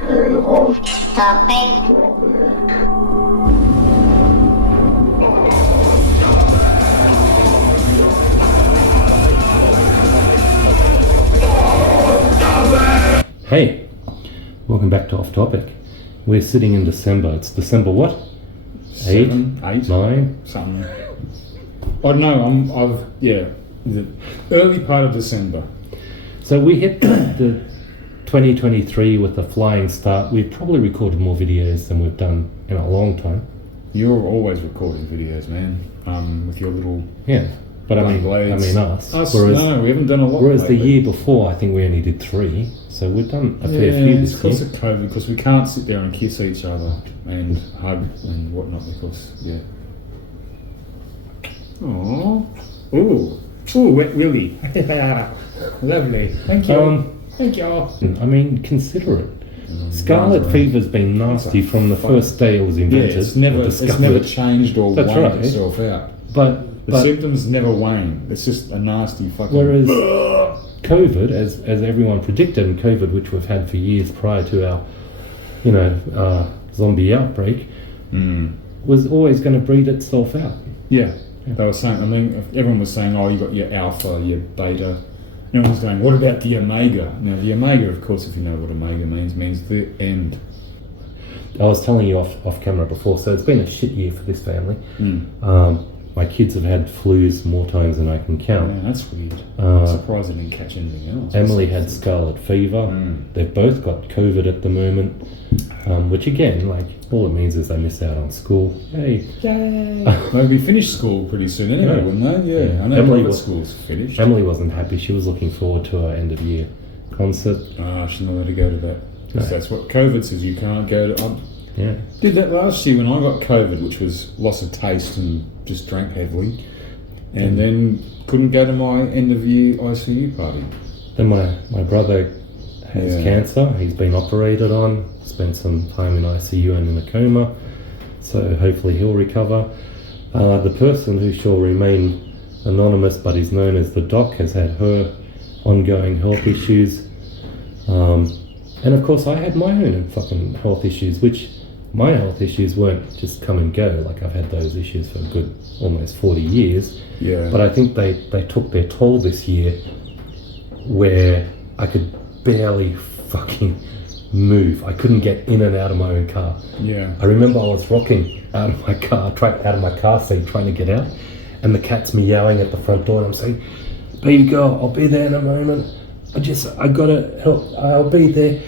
Topic. Hey, welcome back to Off Topic. We're sitting in December. It's December what? 8, 9? something. Oh no, the early part of December. So we hit the 2023 with a flying start. We've probably recorded more videos than we've done in a long time. You're always recording videos, man. With your little But I mean blades. us. No, we haven't done a lot. Whereas lately. the year before, I think we only did 3. So we've done a fair few it's this because year. of COVID, because we can't sit there and kiss each other and hug and whatnot. Because Oh, wet willy. Lovely. Thank you. Thank you. I mean, consider it. Scarlet fever's been nasty from the first day it was invented. It's never changed or That's waned right. itself out. But The symptoms never wane. It's just a nasty fucking. whereas COVID, as everyone predicted, and COVID, which we've had for years prior to our, zombie outbreak, was always going to breed itself out. Yeah, they were saying. I mean, everyone was saying, "Oh, you got your alpha, your beta." Everyone was going, "What about the omega?" Now, the omega, of course, if you know what omega means the end. I was telling you off camera before, so it's been a shit year for this family. My kids have had flus more times than I can count. Yeah, that's weird. I'm surprised they didn't catch anything else. Emily had scarlet fever. They've both got COVID at the moment, which again, all it means is they miss out on school. Yay! They'll be finished school pretty soon anyway, wouldn't they? Yeah. I know private school's finished. Emily wasn't happy. She was looking forward to her end of year concert. She's not allowed to go to that. No. So that's what COVID says. You can't go to. Yeah. Did that last year when I got COVID, which was loss of taste and just drank heavily, and then couldn't go to my end of year ICU party. Then my brother has cancer. He's been operated on. Spent some time in ICU and in a coma. So hopefully he'll recover. The person who shall remain anonymous but is known as the doc has had her ongoing health issues. And of course I had my own fucking health issues, which my health issues weren't just come and go. I've had those issues for a good almost 40 years. Yeah. But I think they took their toll this year, where I could barely fucking move. I couldn't get in and out of my own car. Yeah. I remember I was rocking out of my car seat trying to get out, and the cat's meowing at the front door, and I'm saying, "Baby girl, I'll be there in a moment. I gotta help. I'll be there."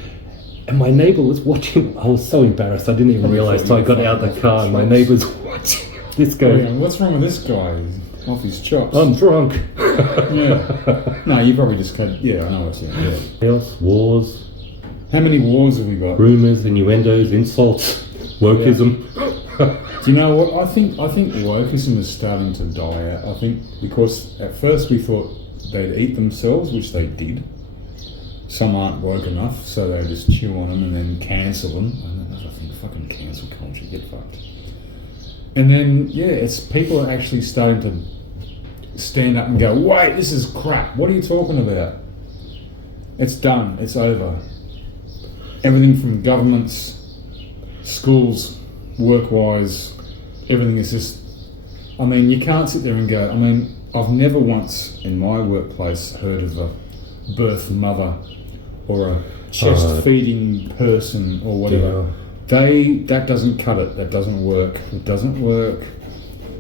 And my neighbour was watching. I was so embarrassed. I didn't even realise. So I got out of the car, and my neighbour's watching this guy. Yeah, what's wrong with this guy? He's off his chops. I'm drunk. Yeah. No, you probably just got. Yeah, I know what you're saying. Yeah. Else, wars, How many wars have we got? rumours, innuendos, insults, wokeism. Do you know what? I think wokeism is starting to die out. I think because at first we thought they'd eat themselves, which they did. Some aren't woke enough, so they just chew on them and then cancel them. And I think fucking cancel culture, get fucked. And then it's people are actually starting to stand up and go, "Wait, this is crap. What are you talking about? It's done. It's over." Everything from governments, schools, work-wise, everything is just. I mean, you can't sit there and go. I mean, I've never once in my workplace heard of a birth mother or a chest-feeding person or whatever. That doesn't cut it. That doesn't work. It doesn't work.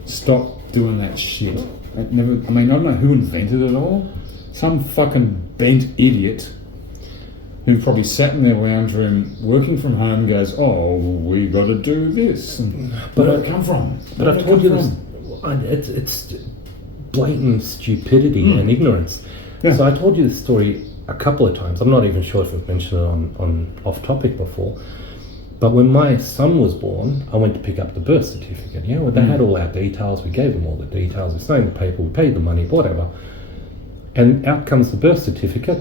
Stop doing that shit. I don't know who invented it all. Some fucking bent idiot who probably sat in their lounge room working from home goes, "Oh, we got to do this." But where did it come from? But I've told you this. It's blatant stupidity and ignorance. Yeah. So I told you this story a couple of times. I'm not even sure if I've mentioned it on Off Topic before. But when my son was born, I went to pick up the birth certificate. They had all our details. We gave them all the details. We signed the paper. We paid the money, whatever. And out comes the birth certificate.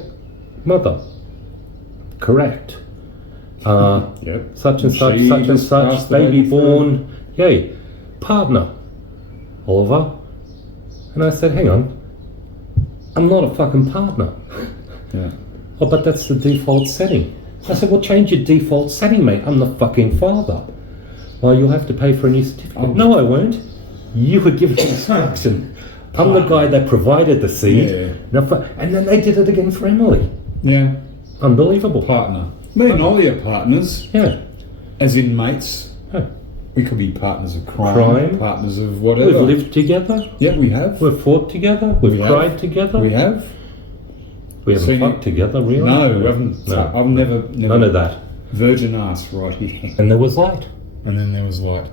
Mother. Correct. Yep. Such and such, baby born. Yay. Partner. Oliver. And I said, hang on. I'm not a fucking partner. Yeah. Oh, but that's the default setting. I said, well, change your default setting, mate. I'm the fucking father. Well, you'll have to pay for a new certificate. No, I won't. You were given the instruction. I'm the guy that provided the seed. And then they did it again for Emily. Yeah. Unbelievable. Partner. Me and Ollie are partners. Yeah. As in mates. Huh. We could be partners of crime. Partners of whatever. We've lived together. Yeah, we have. We've fought together. We've cried together. We have. We haven't fucked together, really? No, we haven't. No. I've never... None of that. Virgin ass right here. And there was light. And then there was light.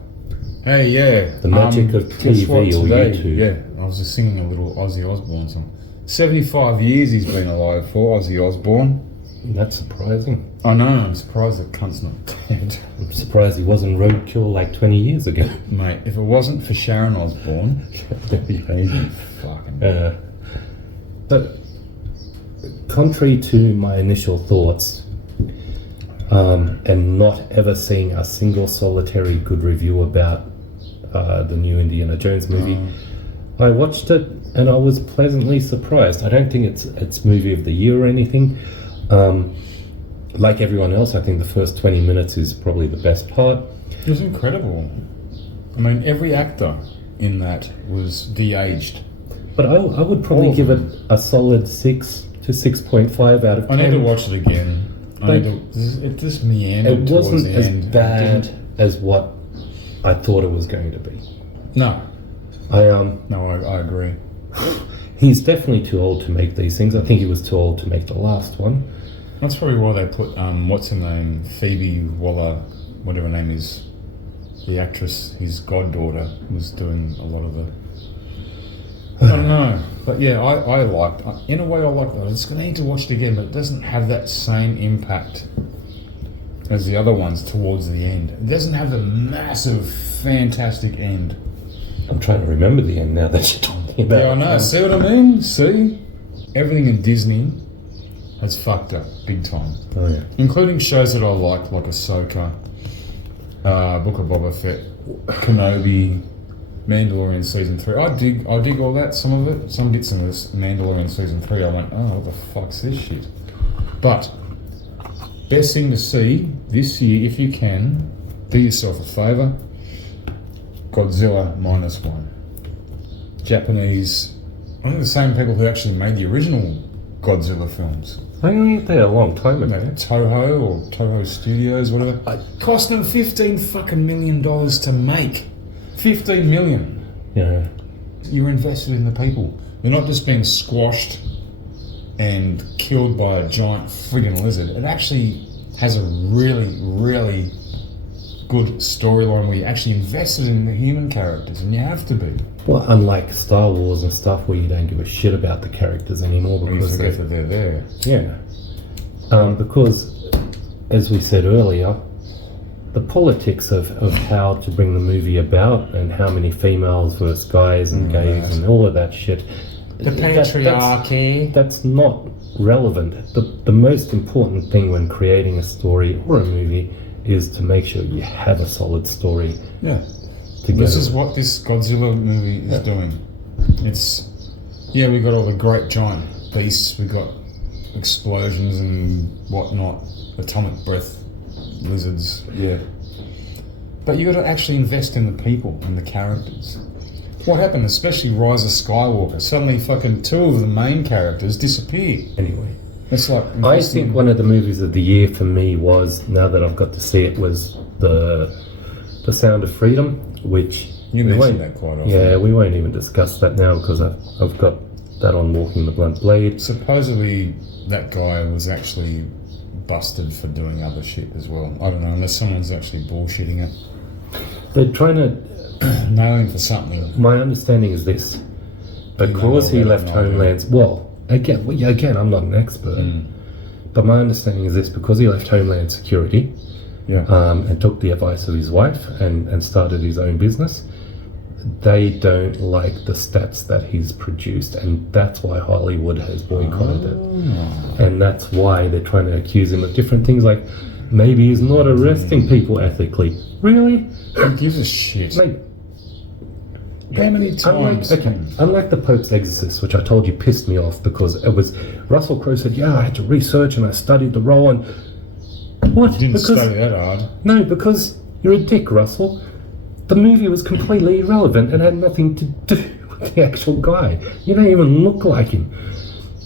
Hey, yeah. The magic of TV or YouTube. Yeah, I was just singing a little Ozzy Osbourne song. 75 years he's been alive for, Ozzy Osbourne. That's surprising. I know, I'm surprised the cunt's not dead. I'm surprised he wasn't roadkill like 20 years ago. Mate, if it wasn't for Sharon Osbourne, that'd be crazy. Fucking. But contrary to my initial thoughts, and not ever seeing a single solitary good review about the new Indiana Jones movie, I watched it and I was pleasantly surprised. I don't think it's movie of the year or anything. Like everyone else, I think the first 20 minutes is probably the best part. It was incredible. I mean, every actor in that was de-aged. But I would probably give it a solid 6 to 6.5 out of 10. I need to watch it again. It just meandered. It wasn't the as end. bad as what I thought it was going to be. No. I I agree. He's definitely too old to make these things. I think he was too old to make the last one. That's probably why they put what's her name, Phoebe Waller, whatever her name is, the actress, his goddaughter, was doing a lot of the. I don't know, but yeah, I liked. In a way, I like that. I'm just gonna need to watch it again, but it doesn't have that same impact as the other ones towards the end. It doesn't have the massive, fantastic end. I'm trying to remember the end now that you're talking about. Yeah, I know. See what I mean? See, everything in Disney has fucked up big time. Oh yeah, including shows that I like Ahsoka, Book of Boba Fett, Kenobi. Mandalorian season 3. I dig all that. Some of it, some bits in this Mandalorian season 3. I went, oh, what the fuck's this shit? But best thing to see this year, if you can, do yourself a favour. Godzilla -1. Japanese. I think the same people who actually made the original Godzilla films. I only there a long time ago. Toho or Toho Studios, whatever. Cost them $15 million to make. 15 million. Yeah. You're invested in the people. You're not just being squashed and killed by a giant friggin' lizard. It actually has a really, really good storyline where you're actually invested in the human characters, and you have to be. Well, unlike Star Wars and stuff where you don't give a shit about the characters anymore because you forget that they're there. Yeah. Because, as we said earlier, the politics of how to bring the movie about and how many females versus guys and gays and all of that shit. The patriarchy. That's not relevant. The most important thing when creating a story or a movie is to make sure you have a solid story. Yeah. Together. This is what this Godzilla movie is doing. It's, we got all the great giant beasts, we got explosions and whatnot, atomic breath. Lizards, but you got to actually invest in the people and the characters. What happened, especially Rise of Skywalker? Suddenly, fucking 2 of the main characters disappear. Anyway, it's like I think one of the movies of the year for me was, now that I've got to see it, was the Sound of Freedom, which you mentioned that quite often. Yeah, we won't even discuss that now because I've got that on Walking the Blunt Blade. Supposedly, that guy was actually busted for doing other shit as well. I don't know, unless someone's actually bullshitting it. They're trying to nail him for something. My understanding is this: because he left Homeland. Well, again, I'm not an expert, but my understanding is this: because he left Homeland Security, and took the advice of his wife and started his own business, they don't like the stats that he's produced, and that's why Hollywood has boycotted it. And that's why they're trying to accuse him of different things, like maybe he's not arresting people ethically. Really? Who gives a shit? Like, how many times? Unlike the Pope's Exorcist, which I told you pissed me off because it was Russell Crowe said, I had to research and I studied the role, and What? Didn't Because study that hard. no, because you're a dick, Russell. The movie was completely irrelevant and had nothing to do with the actual guy. You don't even look like him.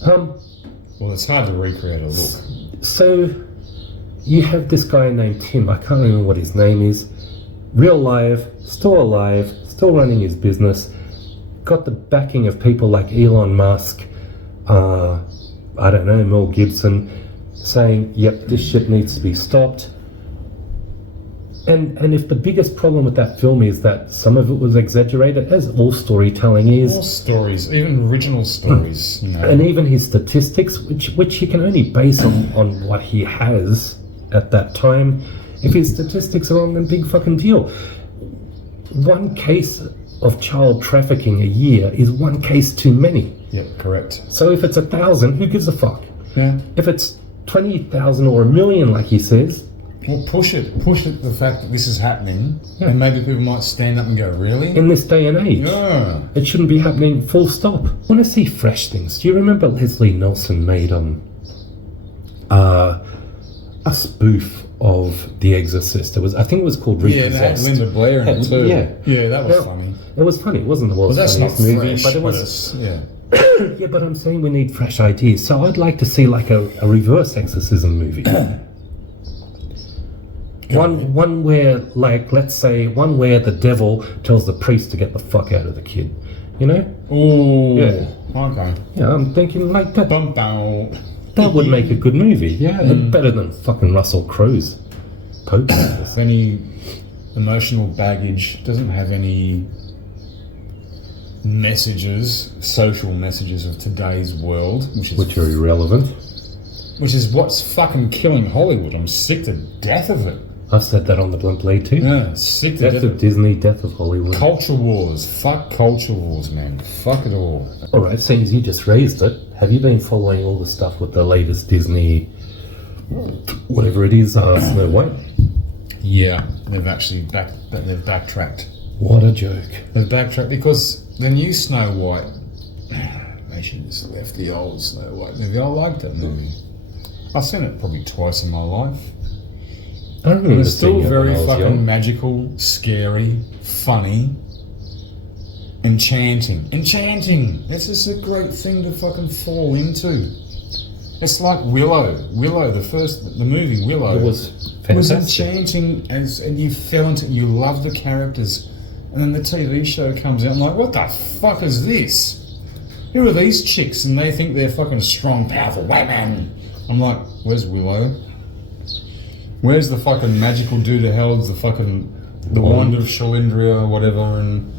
Well, it's hard to recreate a look. So you have this guy named Tim. I can't remember what his name is. Real life, still alive, still running his business. Got the backing of people like Elon Musk. I don't know, Mel Gibson, saying, "Yep, this shit needs to be stopped." And if the biggest problem with that film is that some of it was exaggerated, as all storytelling is, All stories, even original stories, you know. and even his statistics, which he can only base on what he has at that time. If his statistics are wrong, then big fucking deal. One case of child trafficking a year is one case too many. Yep, correct. So if it's 1,000, who gives a fuck? Yeah. If it's 20,000 or 1,000,000, like he says, Well, push it, the fact that this is happening, and maybe people might stand up and go, really? in this day and age, Yeah. it shouldn't be happening full stop. I want to see fresh things. Do you remember Leslie Nelson made a spoof of The Exorcist? I think it was called Yeah, that had Repossessed. Linda Blair in it too. Yeah. that was Well, funny. It was funny. It wasn't the world's Well, that's not funniest movie, fresh, but it was. it's, yeah. Yeah, but I'm saying we need fresh ideas. So I'd like to see like a reverse exorcism movie. One where, like, let's say, one where the devil tells the priest to get the fuck out of the kid. You know? Ooh. Yeah. Okay. Yeah, I'm thinking like that. Bump out. That would make a good movie. Yeah, better than fucking Russell Crowe's Pope. Any emotional baggage, doesn't have any messages, social messages of today's world, Which are irrelevant. which is what's fucking killing Hollywood. I'm sick to death of it. I've said that on the Blunt Blade too. Yeah, sick to Death death of of Disney, death of Hollywood. culture wars. Fuck culture wars, man. Fuck it all. Alright, seems you just raised it. Have you been following all the stuff with the latest Disney, whatever it is, Snow White? Yeah, they've actually backtracked. What a joke. They've backtracked because the new Snow White, they should have just left the old Snow White movie. I liked that movie. I've seen it probably twice in my life. I don't remember It's still seeing it when very I was fucking young. magical, scary, funny, enchanting. Enchanting! It's just a great thing to fucking fall into. It's like Willow. The movie Willow. It was was fantastic. enchanting, and you fell into it, you loved the characters. And then the TV show comes out, I'm like, what the fuck is this? Who are these chicks? And they think they're fucking strong, powerful women. I'm like, where's Willow? Where's the fucking magical dude who held the wand of Shalindria or whatever, and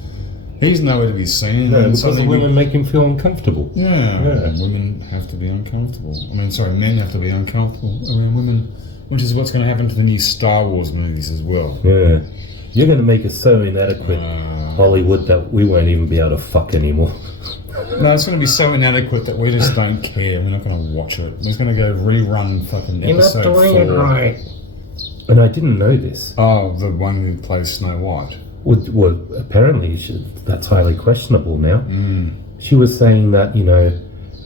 he's nowhere to be seen. No, and because the suddenly women make him feel uncomfortable. yeah, Yeah. women have to be uncomfortable. Men have to be uncomfortable around women, which is what's going to happen to the new Star Wars movies as well. Yeah. You're going to make us so inadequate, Hollywood, that we won't even be able to fuck anymore. No, it's going to be so inadequate that we just don't care. We're not going to watch it. We're just going to go rerun fucking You're not episode doing 4. it right. And I didn't know this. Oh, the one who plays Snow White. Well, apparently that's highly questionable now. She was saying that,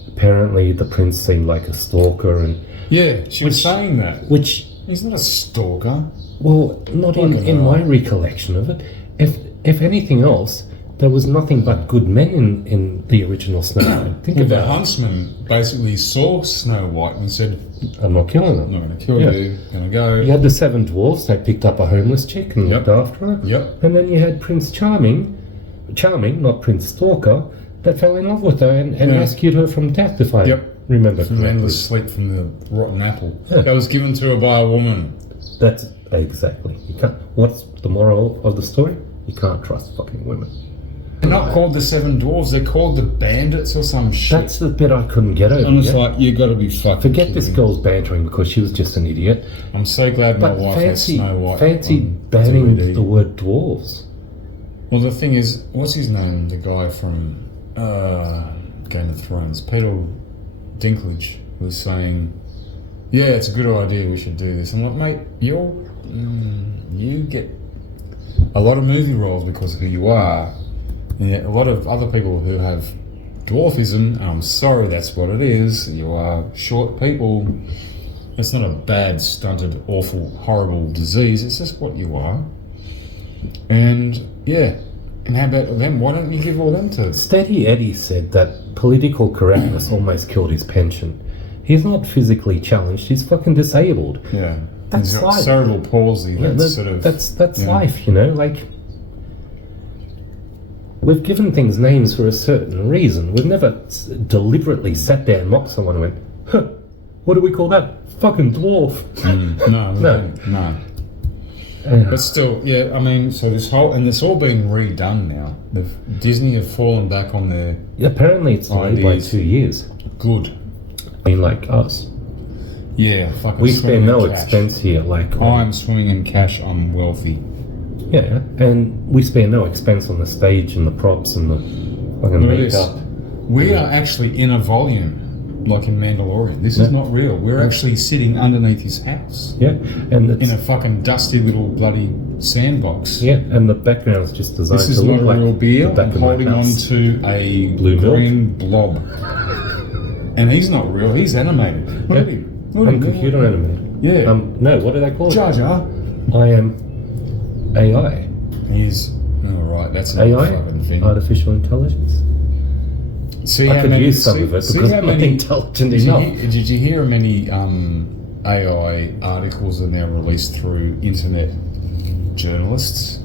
apparently the prince seemed like a stalker, and Yeah, she was saying that. which, He's not a stalker. well, not in my recollection of it. If anything else, there was nothing but good men in the original Snow White. Think Well, the about it. huntsman basically saw Snow White and said, I'm not killing I'm them. not going to kill Yeah. you, going to go. You had the 7 dwarfs, they picked up a homeless chick and Yep. looked after her. Yep. And then you had Prince Charming, not Prince Stalker, that fell in love with her and Yeah. rescued her from death, if I Yep. remember From correctly. endless sleep from the rotten apple. Yeah. That was given to her by a woman. That's exactly. You can't. What's the moral of the story? You can't trust fucking women. They're not called the 7 dwarves, they're called the bandits or some shit. That's the bit I couldn't get over. I'm just yet. like, you got to be fucking Forget this kidding. girl's bantering because she was just an idiot. I'm so glad my But wife has Snow White. fancy on banning DVD. the word dwarves. Well, the thing is, what's his name? The guy from Game of Thrones, Peter Dinklage, was saying, "Yeah, it's a good idea. We should do this." I'm like, mate, you get a lot of movie roles because of who you are, and yet a lot of other people who have dwarfism. I'm sorry, that's what it is. You are short people. It's not a bad, stunted, awful, horrible disease. It's just what you are. And yeah, and how about them? Why don't you give all them to? Steady Eddie said that political correctness almost killed his pension. He's not physically challenged. He's fucking disabled. Yeah, That's he's got life. cerebral palsy. Yeah, That's sort of that's life, you know. Like, we've given things names for a certain reason. We've never deliberately sat there and mocked someone and went, huh, what do we call that? Fucking dwarf. No. But still, yeah. I mean, so this whole and it's all been redone now. Disney have fallen back on their. Apparently, it's delayed by ideas. 2 years. Good. I mean, like us. Yeah, fucking. We spare no cash. expense here. Like, I'm swimming in cash. I'm wealthy. yeah, and we spare no expense on the stage and the props and the fucking Look at this. makeup. We are actually in a volume, like in Mandalorian. This is not real. We're actually sitting underneath his house. Yeah, and it's, In a fucking dusty little bloody sandbox. yeah, and the background's just designed This is to look not a like real beer. the back I'm of my holding on house. to a Blue milk. green blob. And he's not real. He's animated. Look at him. Look at I'm him. computer animated. Yeah. No, what do they call it? Jar Jar. I am AI. He's... Oh, right. That's a AI? fucking thing. Artificial intelligence. See I how could many, use some see- of it see because how I'm not many- intelligent Did enough. did you hear how many AI articles are now released through internet journalists?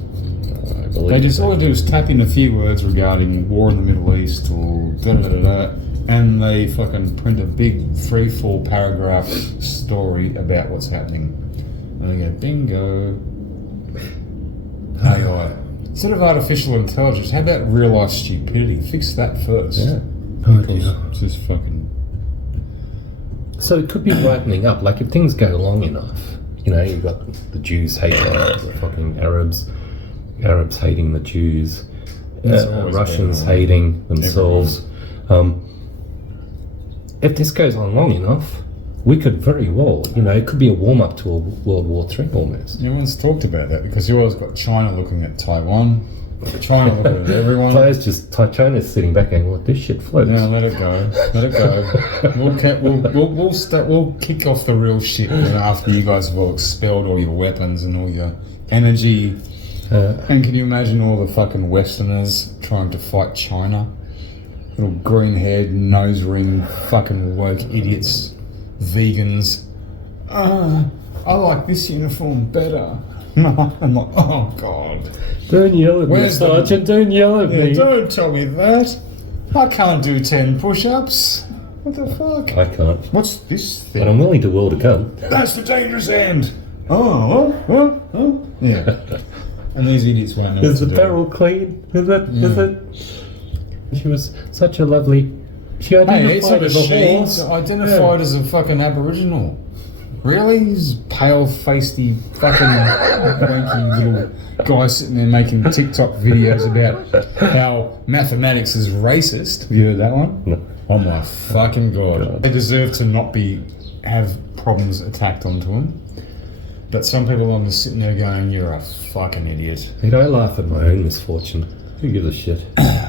I believe They just so. all they do is tap in a few words regarding war in the Middle East or da da da da, and they fucking print a big free-fall paragraph story about what's happening. And they go, bingo. AI. Instead of artificial intelligence, how about real-life stupidity? Fix that first. Yeah. Oh, Because dear. it's just fucking... So it could be brightening up. Like if things go long enough, you know, you've got the Jews hating the fucking Arabs, Arabs hating the Jews, It's always Russians been wrong. hating themselves. If this goes on long enough, we could very well, you know, it could be a warm up to a World War III almost. Everyone's talked about that because you always got China looking at Taiwan, China looking at everyone. China's just China's sitting back and what this shit floats. Yeah, let it go. Let it go. We'll kick off the real shit after you guys have all expelled all your weapons and all your energy. And can you imagine all the fucking Westerners trying to fight China? Little green-haired, nose-ring, fucking woke idiots, vegans. I like this uniform better. I'm like, oh god. Don't yell at me, Where's the- Sergeant. Don't yell at Yeah, me. don't tell me that. I can't do 10 push-ups. What the fuck? I can't. What's this But thing? I'm willing to wield a gun. That's the dangerous end. Oh. Yeah. And these idiots won't know Is what the to do. barrel clean? Is it? Is it? She was such a lovely. She Hey, it's identified not a as a she. horse. It's identified as a fucking Aboriginal. Really? He's pale-facedy, fucking wanky little guy sitting there making TikTok videos about how mathematics is racist. Have you heard that one? No. Oh my fucking god. They deserve to not have problems attacked onto them. But some people are just sitting there going, you're a fucking idiot. You know, I laugh at my own misfortune. Who gives a shit?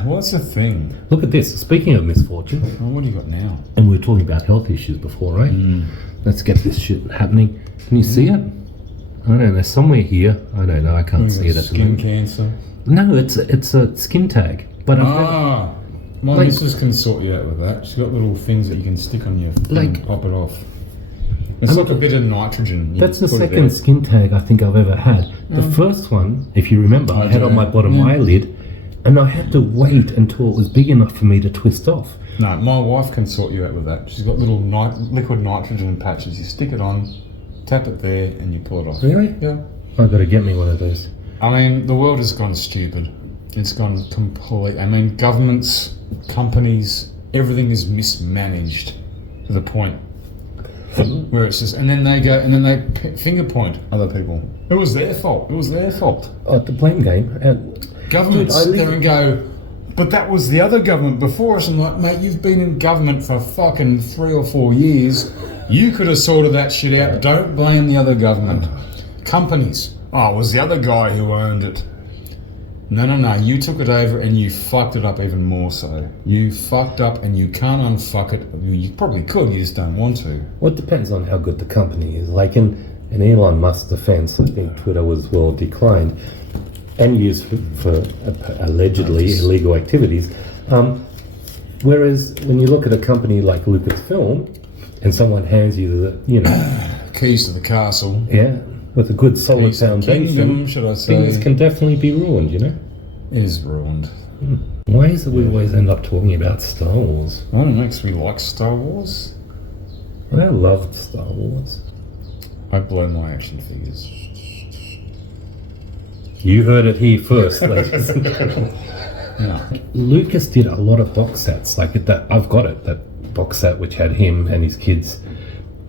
What's the thing? Look at this. Speaking of misfortune, Oh, what do you got now? and we were talking about health issues before, right? Let's get this shit happening. Can you see it? I don't know. Somewhere here. I don't know. I can't see it at the Skin moment. cancer. No, it's a skin tag. But I've got, Ah, my Like- missus can sort you out with that. She's got little things that you can stick on your thing Like- and pop it off. It's like a bit of nitrogen. You that's the put it second out. skin tag I think I've ever had. The first one, if you remember, I had on my bottom eyelid, and I had to wait until it was big enough for me to twist off. No, my wife can sort you out with that. She's got little liquid nitrogen patches. You stick it on, tap it there, and you pull it off. Really? Yeah. I've got to get me one of those. I mean, the world has gone stupid. It's gone complete. I mean, governments, companies, everything is mismanaged to the point where it's just, and then they go, and then they finger point other people. It was their fault. It was their fault. Oh, the blame game. Governments Dude, I sit there live- and go, but that was the other government before us. I'm like, mate, you've been in government for fucking 3 or 4 years. You could have sorted that shit out. Don't blame the other government. Companies. Oh, it was the other guy who owned it. No. You took it over and you fucked it up even more so. You fucked up and you can't unfuck it. You probably could, you just don't want to. Well, it depends on how good the company is. Like in Elon Musk's defense, I think Twitter was well declined and used for allegedly illegal activities. Whereas when you look at a company like Lucasfilm and someone hands you the, keys to the castle. Yeah, with a good solid Keys to the foundation, kingdom, should I say. things can definitely be ruined, It is ruined. Why is it we always end up talking about Star Wars? I don't know, because we like Star Wars. I loved Star Wars. I blow my action figures. You heard it here first, ladies and gentlemen. Yeah. Lucas did a lot of box sets, like that. I've got it, that box set which had him and his kids.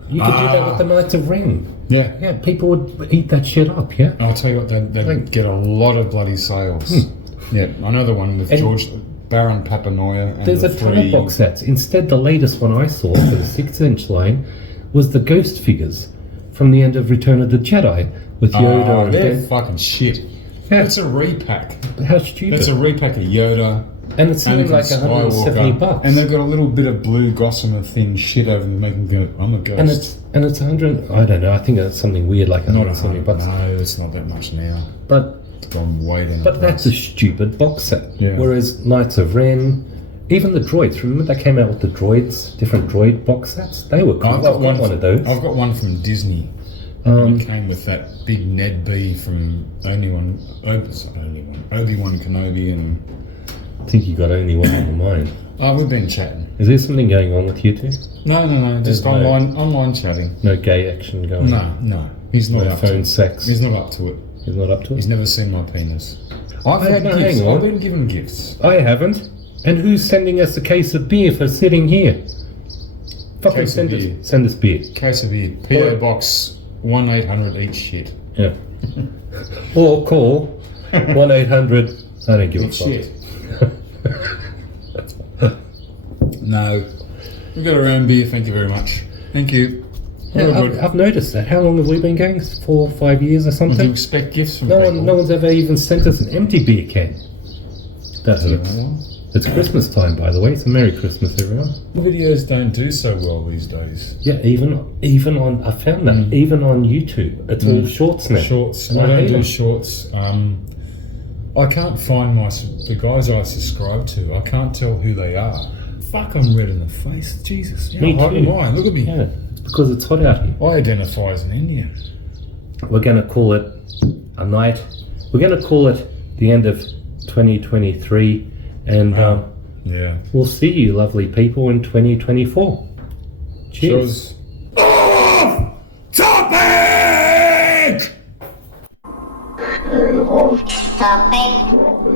You could do that with the Knights of Ren. Yeah. People would eat that shit up, yeah? I'll tell you what, they'd get a lot of bloody sales. Yeah, I know the one with George Baron Papanoia. And there's a ton of box sets. Instead, the latest one I saw for the 6-inch line was the Ghost figures from the end of Return of the Jedi with Yoda and they're Ben. fucking shit. Yeah. It's a repack. How stupid. It's a repack of Yoda. And it's something like $170. And they've got a little bit of blue gossamer thin shit over them, making them go, I'm a ghost. And it's 100. I don't know. I think it's something weird, like $170. No, it's not that much now. But it's gone way down. But that's a stupid box set. Yeah. Whereas Knights of Ren, even the droids. Remember they came out with the droids, different droid box sets. They were cool. I've got one of those. I've got one from Disney. It came with that big Ned B from Obi-Wan Kenobi, and I think you got only one on the mind. Oh, we've been chatting. Is there something going on with you two? No, just online chatting. No gay action going on? No. He's not up to it. Phone sex? He's not up to it. He's not up to it? He's never seen my penis. I've had gifts. Hang on. I've been given gifts. I haven't. And who's sending us a case of beer for sitting here? Fucking send us beer. Case of beer. PO Box 1-800 eat shit. Yeah. Or call 1-800 I don't give a fuck. Shit. No. We've got our own beer, thank you very much. Thank you. Yeah, I've noticed that. How long have we been going? 4 or 5 years or something? Do you expect gifts from people? No one's ever even sent us an empty beer can. That hurts. It's Christmas time, by the way. So Merry Christmas, everyone. Videos don't do so well these days. Yeah, even on, I found that, even on YouTube. It's all shorts now. Shorts. I don't do shorts. I can't find the guys I subscribe to. I can't tell who they are. Fuck, I'm red in the face. Jesus. Me too. Why? Look at me. Yeah, it's because it's hot out here. I identify as an Indian. We're going to call it a night. We're going to call it the end of 2023. And yeah, we'll see you lovely people in 2024. Cheers. Topic! Topic.